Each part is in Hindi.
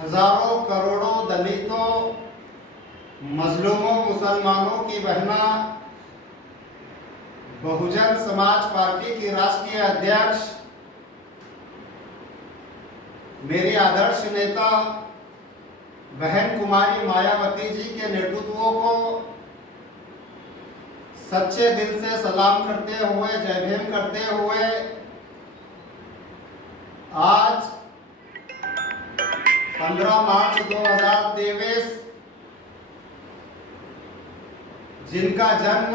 हजारों करोड़ों दलितों, मजलूमों, मुसलमानों की बहना, बहुजन समाज पार्टी की राष्ट्रीय अध्यक्ष, मेरी आदर्श नेता बहन कुमारी मायावती जी के नेतृत्व को सच्चे दिल से सलाम करते हुए, जय भीम करते हुए आज 15 मार्च 2023 जिनका जन्म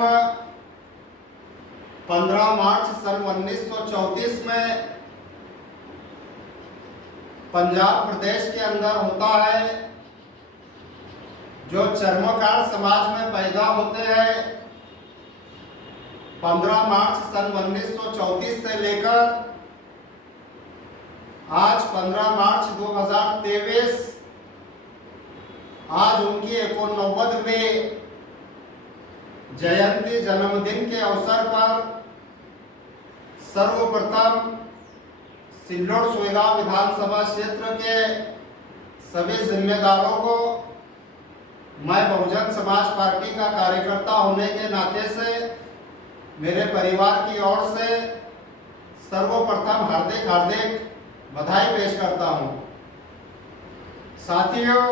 15 मार्च सन 1934 में पंजाब प्रदेश के अंदर होता है, जो चर्मकार समाज में पैदा होते हैं। 15 मार्च सन 1934 से लेकर आज 15 मार्च 2023 आज उनकी 89वीं जयंती जन्मदिन के अवसर पर सर्वप्रथम सिल्लोड सोयगांव विधानसभा क्षेत्र के सभी जिम्मेदारों को मैं बहुजन समाज पार्टी का कार्यकर्ता होने के नाते से मेरे परिवार की ओर से सर्वप्रथम हार्दिक बधाई पेश करता हूं। साथियों,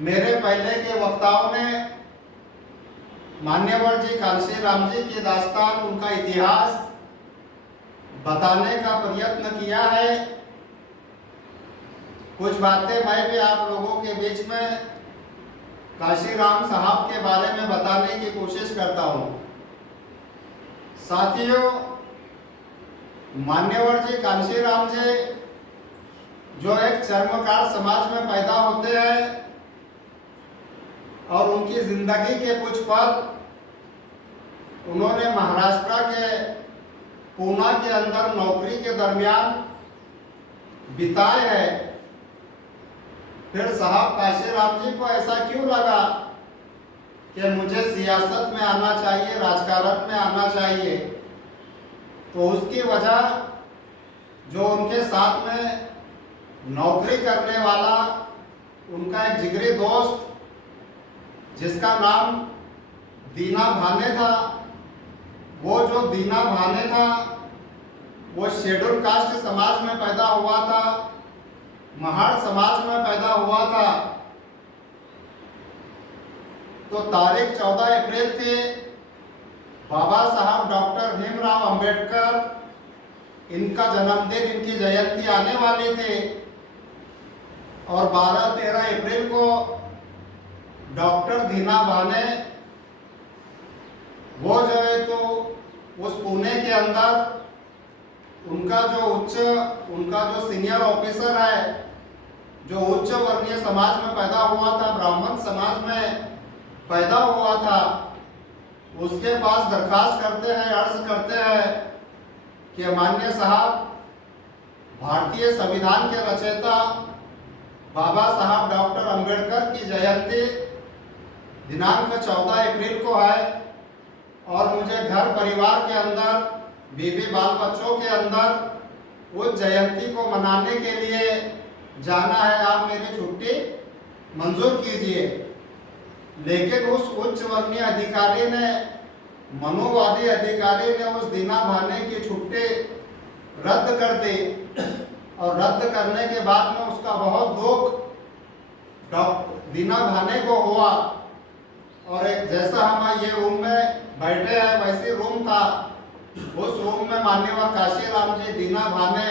मेरे पहले के वक्ताओं ने मान्यवर जी कांशी राम जी की दास्तान, उनका इतिहास बताने का प्रयत्न किया है। कुछ बातें मैं भी आप लोगों के बीच में कांशी राम साहब के बारे में बताने की कोशिश करता हूं। साथियों, मान्यवर जी कांशी राम जी जो एक चर्मकार समाज में पैदा होते हैं और उनकी जिंदगी के कुछ पल उन्होंने महाराष्ट्र के पूना के अंदर नौकरी के दरमियान बिताए हैं। फिर साहब कांशी राम जी को ऐसा क्यों लगा कि मुझे सियासत में आना चाहिए, राजकारण में आना चाहिए? तो उसकी वजह जो उनके साथ में नौकरी करने वाला उनका एक जिगरी दोस्त जिसका नाम दीना भाने था, वो जो दीना भाने था वो शेड्यूल कास्ट समाज में पैदा हुआ था, महार समाज में पैदा हुआ था। तो तारीख 14 अप्रैल थी, बाबा साहब डॉक्टर भीमराव अंबेडकर, इनका जन्मदिन, इनकी जयंती आने वाली थी और 12-13 अप्रैल को डॉक्टर दीना भाने वो जो है तो उस पुणे के अंदर उनका जो सीनियर ऑफिसर है, जो उच्च वर्णीय समाज में पैदा हुआ था, ब्राह्मण समाज में पैदा हुआ था, उसके पास दरखास्त करते हैं, अर्ज करते हैं कि माननीय साहब, भारतीय संविधान के रचयिता बाबा साहब डॉक्टर अंबेडकर की जयंती दिनांक 14 अप्रैल को है और मुझे घर परिवार के अंदर, बीवी बाल बच्चों के अंदर उस जयंती को मनाने के लिए जाना है, आप मेरी छुट्टी मंजूर कीजिए। लेकिन उस उच्च वर्णीय अधिकारी ने, मनोवादी अधिकारी ने उस दीना भाने की छुट्टी रद्द कर दी और रद्द करने के बाद में उसका बहुत दुख दीना भाने को हुआ और एक जैसा हम ये रूम में बैठे हैं वैसे रूम था, उस रूम में मान्यवर कांशी राम जी, दीना भाने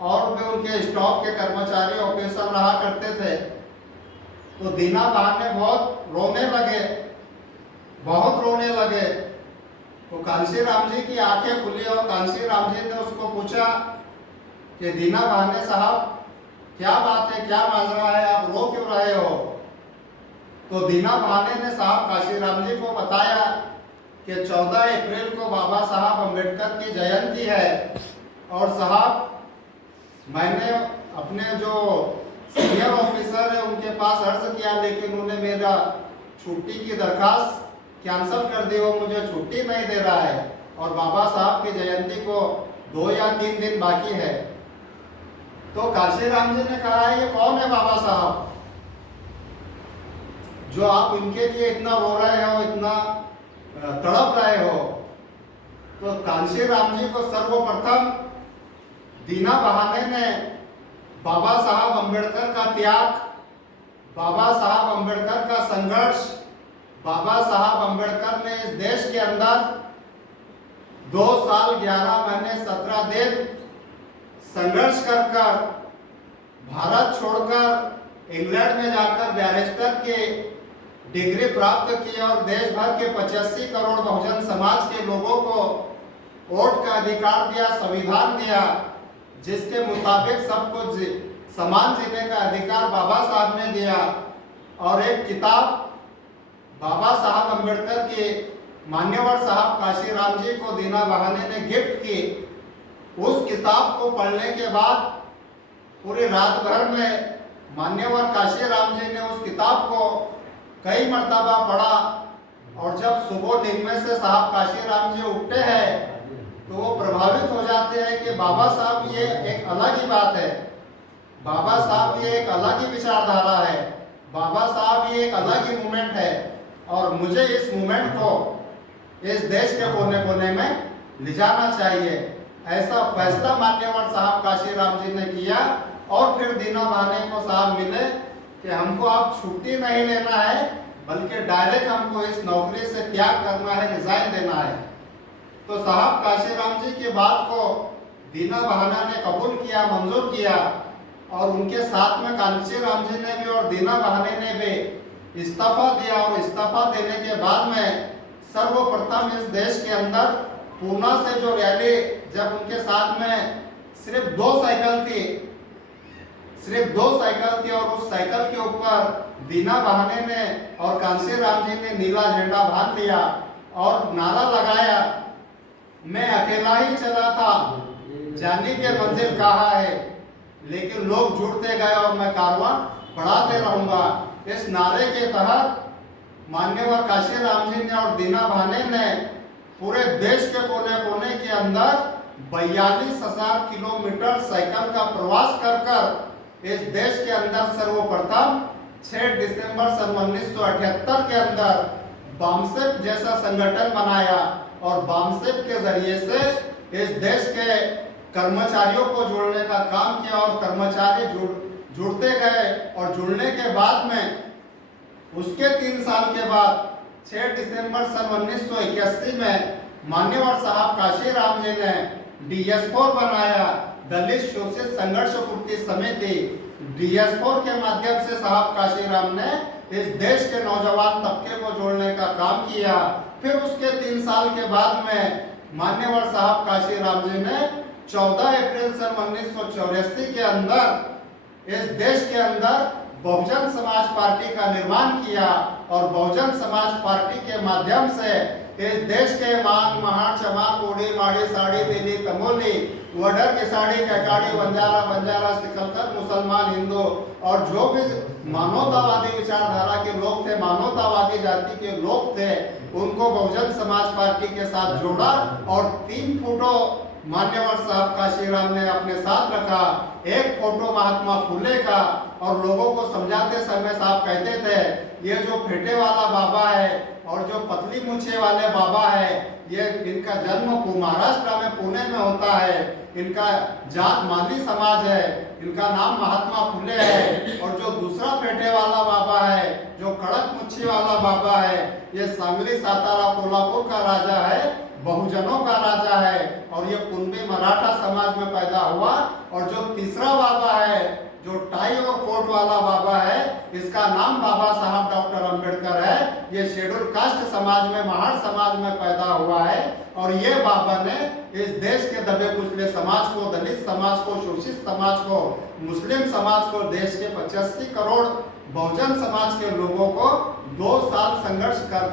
और भी उनके स्टाफ के कर्मचारी ऑफिसर रहा करते थे। तो दीना भाने बहुत रोने लगे। तो कांशी राम जी की आंखें खुली और कांशी राम जी ने उसको पूछा कि दीना भाने साहब, क्या बात है, क्या माजरा है, आप रो क्यों रहे हो? तो दीना भाने ने साहब कांशी राम जी को बताया कि 14 अप्रैल को बाबा साहब अंबेडकर की जयंती है और साहब, मैंने अपने जो सीनियर ऑफिसर है उनके पास अर्ज किया, लेकिन उन्हें मेरा छुट्टी की दरखास्त कैंसिल कर दी, वो मुझे छुट्टी नहीं दे रहा है और बाबा साहब की जयंती को 2 या 3 दिन बाकी है। तो काशीराम जी ने कहा ये कौन है बाबा साहब जो आप इनके लिए इतना रो रहे हो, इतना तड़प रहे हो। तो कांशीराम जी को सर्वप्रथम दीना बहाने ने बाबा साहब अंबेडकर का त्याग, बाबा साहब अंबेडकर का संघर्ष, बाबा साहब अंबेडकर ने इस देश के अंदर 2 साल 11 महीने 17 दिन संघर्ष कर भारत छोड़कर इंग्लैंड में जाकर बैरिस्टर के डिग्री प्राप्त की और देश भर के 85 करोड़ बहुजन समाज के लोगों को वोट का अधिकार दिया, संविधान दिया, जिसके मुताबिक सबको समान जीने का अधिकार बाबा साहब ने दिया। और एक किताब बाबा साहब अंबेडकर के मान्यवर साहब काशीराम जी को दीना बहाने ने गिफ्ट की। उस किताब को पढ़ने के बाद पूरी रात भर में मान्यवर काशीराम जी ने उस किताब को कई मर्तबा पढ़ा। और जब सुबह नींद में से साहब काशीराम जी उठते हैं तो वो प्रभावित हो जाते हैं कि बाबा साहब ये एक अलग ही बात है, बाबा साहब ये एक अलग ही विचारधारा है, बाबा साहब ये एक अलग ही मूवमेंट है और मुझे इस मूवमेंट को इस देश के कोने कोने में ले जाना चाहिए। ऐसा फैसला मान्यवर साहब काशीराम जी ने किया। और फिर दीना बहाने को साहब मिले कि हमको अब छुट्टी नहीं लेना है, बल्कि डायरेक्ट हमको इस नौकरी से त्याग करना है, रिजाइन देना है। तो साहब काशीराम जी की बात को दीना बहाना ने कबूल किया, मंजूर किया और उनके साथ में काशीराम जी ने भी और दीना बहाने ने भी इस्तीफा दिया। और इस्तीफा देने के बाद में सर्वप्रथम इस देश के अंदर पूना से जो रैली, जब उनके साथ में सिर्फ 2 साइकिल थी, सिर्फ 2 साइकिल थी और उस साइकिल के ऊपर दीना बहाने ने और कांशीराम जी ने नीला झंडा बांध लिया और नारा लगाया, मैं अकेला ही चला था, जाने की मंजिल कहाँ है, लेकिन लोग जुड़ते गए और मैं कारवां बढ़ाते रहूंगा। इस नारे के तहत मान्यवर काशीराम जी ने और दीना बहाने ने पूरे देश के कोने कोने के अंदर 42,000 किलोमीटर साइकिल का प्रवास कर इस देश के अंदर सर्वप्रथम 6 दिसंबर सन 1978 के अंदर बामसेप जैसा संगठन बनाया और बामसेप के जरिए से इस देश के कर्मचारियों को जोड़ने का काम किया और कर्मचारी जुड़ते गए। और जुड़ने के बाद में उसके 3 साल के बाद 6 दिसंबर सन 1981 में मान्यवर साहब काशीराम जी ने DS4 बनाया, दलित शोषित संघर्ष पूर्ति समिति। DS4 के माध्यम से साहब काशीराम ने इस देश के नौजवान तबके को जोड़ने का काम किया। फिर उसके 3 साल के बाद में मान्यवर साहब काशीराम जी ने 14 अप्रैल सन 1984 के अंदर इस देश के अंदर बहुजन समाज पार्टी का निर्माण किया और बहुजन समाज पार्टी के माध्यम से इस देश के मांग महार चमा कोड़ी माड़ी साड़ी तेली तमोली वडर की साड़ी कैकाड़ी बंजारा सिकलकर मुसलमान हिंदू और जो भी मानवतावादी विचारधारा के लोग थे, मानवतावादी जाति के लोग थे, उनको बहुजन समाज पार्टी के साथ जोड़ा और 3 फोटो मान्यवर साहब काशीराम ने अपने साथ रखा। एक फोटो महात्मा फुले का और लोगों को समझाते समय साहब कहते थे ये जो फेटे वाला बाबा है और जो पतली मूछे वाले बाबा है, ये इनका जन्म महाराष्ट्र में पुणे में होता है, इनका जात माली समाज है, इनका नाम महात्मा फुले है। और जो दूसरा फेटे वाला बाबा है, जो कड़क मुच्छी वाला बाबा है, ये सांगली सातारा कोल्हापुर का राजा है, बहुजनों का राजा है और ये कुंभी मराठा समाज में पैदा हुआ। और जो तीसरा बाबा है, जो टाई और कोट वाला बाबा है, इसका नाम बाबा साहब डॉक्टर अंबेडकर है। ये शेड्यूल कास्ट समाज में, महार समाज में पैदा हुआ है और ये बाबा ने इस देश के दबे कुचले समाज को, दलित समाज को, शोषित समाज को, मुस्लिम समाज को, देश के 85 करोड़ बहुजन समाज के लोगों को 2 साल संघर्ष कर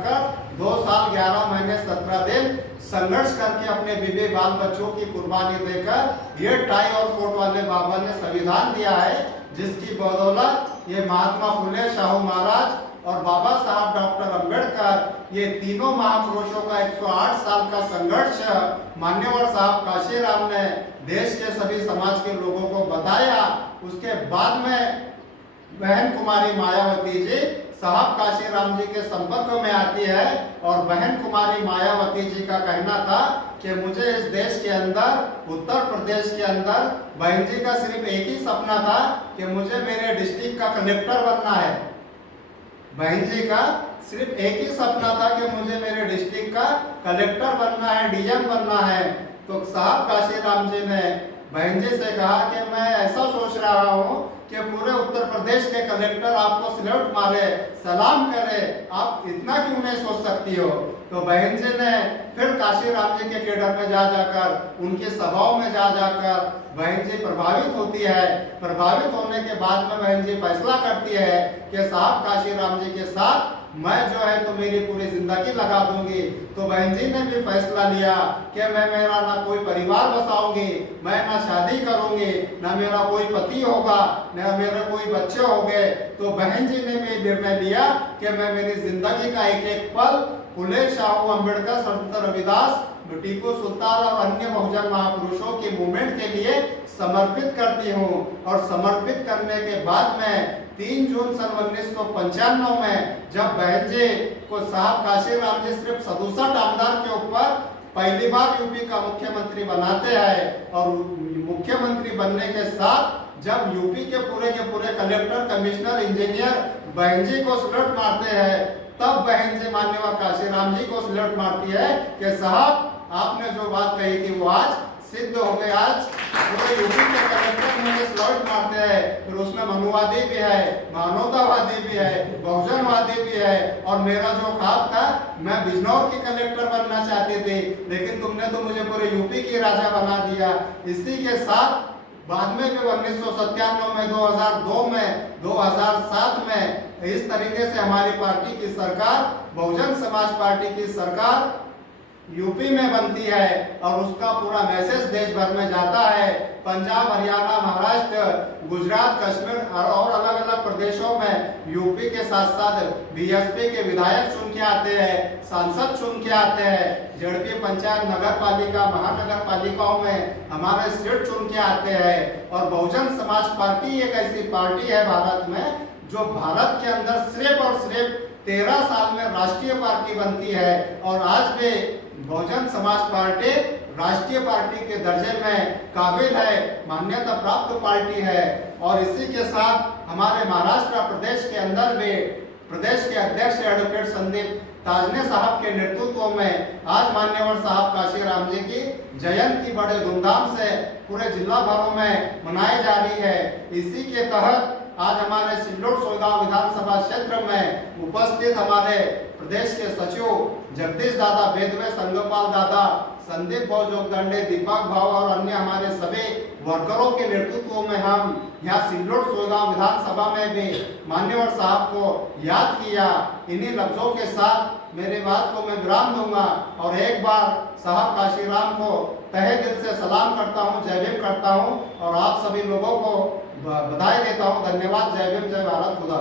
2 साल 11 महीने 17 दिन संघर्ष करके अपने बीबी बाल बच्चों की कुर्बानी देकर ये टाई और कोट वाले बाबा ने संविधान दिया है, जिसकी बदौलत ये महात्मा फुले शाहू महाराज और बाबा साहब डॉक्टर अंबेडकर ये तीनों महापुरुषों का 108 साल का संघर्ष मान्यवर साहब काशीराम ने देश के सभी समाज के लोगों को बताया। उसके बाद में बहन कुमारी मायावती जी साहब काशीराम जी के संपर्क में आती है और बहन कुमारी मायावती जी का कहना था कि मुझे इस देश के अंदर उत्तर प्रदेश के अंदर बहन जी का सिर्फ एक ही सपना था कि मुझे मेरे डिस्ट्रिक्ट का कलेक्टर बनना है। बहन जी का सिर्फ एक ही सपना था कि मुझे मेरे डिस्ट्रिक्ट का कलेक्टर बनना है, डीएम बनना है। तो साहब काशीराम जी ने बहन जी से कहा कि मैं ऐसा सोच रहा हूँ कि पूरे उत्तर प्रदेश के कलेक्टर आपको सल्यूट मारे, सलाम करे, आप इतना क्यों नहीं सोच सकती हो। तो बहन जी ने फिर काशीराम जी के केडर में जा जाकर उनकी सभाओं में जा जाकर बहन जी प्रभावित होती है। प्रभावित होने के बाद में बहन जी फैसला करती है कि साहब काशीराम जी के साथ मैं जो है तो मेरी पूरी जिंदगी लगा दूंगी। तो बहन जी ने भी फैसला लिया कि मैं मेरा ना कोई परिवार बसाऊंगी, मैं ना शादी करूंगी, ना मेरा कोई पति होगा, ना मेरे कोई बच्चे होंगे। तो बहन जी ने भी निर्णय लिया कि मैं मेरी जिंदगी का एक एक पल फुले शाहू अंबेडकर, संत रविदास, टीपू सुल्तान और अन्य बहुजन महापुरुषों के मूवमेंट के लिए समर्पित करती हूँ। और समर्पित करने के बाद में 3 जून सन 1995 में जब बहन जी को साहब काशीराम जी सिर्फ 67 आमदार के ऊपर पहली बार यूपी का मुख्यमंत्री बनाते हैं और मुख्यमंत्री बनने के साथ जब यूपी के पूरे कलेक्टर, कमिश्नर, इंजीनियर बहन जी को सल्यूट मारते हैं, तब बहन जी माननीय काशीराम जी को सल्यूट मारती है कि साहब आपने जो बात कही थी वो आज सिद्ध हो गई। आज पूरे यूपी के कलेक्टर मुझे सल्यूट मारते हैं। फिर उसमें मनुवादी भी है, मानवतावादी भी है, बहुजनवादी भी है। और मेरा जो ख्वाब था, मैं बिजनौर की कलेक्टर बनना चाहती थी, लेकिन तुमने तो मुझे पूरे यूपी की राजा बना दिया। इसी के साथ बाद में भी 1997 में, 2002 में, 2007 में इस तरीके से हमारी पार्टी की सरकार, बहुजन समाज पार्टी की सरकार यूपी में बनती है और उसका पूरा मैसेज देश भर में जाता है। पंजाब, हरियाणा, महाराष्ट्र, गुजरात, कश्मीर और अलग अलग प्रदेशों में यूपी के साथ साथ बीएसपी के विधायक चुन के आते हैं, सांसद चुन के आते हैं, जेडपी पंचायत, नगर पालिका, महानगर पालिकाओं में हमारे सीट चुन के आते हैं। और बहुजन समाज पार्टी एक ऐसी पार्टी है भारत में जो भारत के अंदर सिर्फ और सिर्फ 13 साल में राष्ट्रीय पार्टी बनती है। और आज भी बहुजन समाज पार्टी राष्ट्रीय पार्टी के दर्जे में काबिल है, मान्यता प्राप्त पार्टी है। और इसी के साथ हमारे महाराष्ट्र प्रदेश के अंदर भी प्रदेश के अध्यक्ष एडवोकेट संदीप ताजने साहब के नेतृत्व में आज मान्यवर साहब काशीराम जी की जयंती बड़े धूमधाम से पूरे जिला भरों में मनाई जा रही है। इसी के तहत आज हमारे सिल्लोड सोयगांव विधानसभा क्षेत्र में उपस्थित हमारे प्रदेश के सचिव जगदीश दादा बेदवे, संगपाल दादा, संदीप भाव जोगदंडे, दीपक भाव और अन्य हमारे सभी वर्करों के नेतृत्व में हम यहाँ सिल्लोड सोयगांव विधानसभा में भी मान्यवर साहब को याद किया। इन्हीं लफ्जों के साथ मेरी बात को मैं विराम दूंगा और एक बार साहब काशीराम को तहे दिल से सलाम करता हूँ, जय भीम करता हूँ और आप सभी लोगों को बधाई देता हूँ। धन्यवाद। जय भीम, जय भारत, खुदा।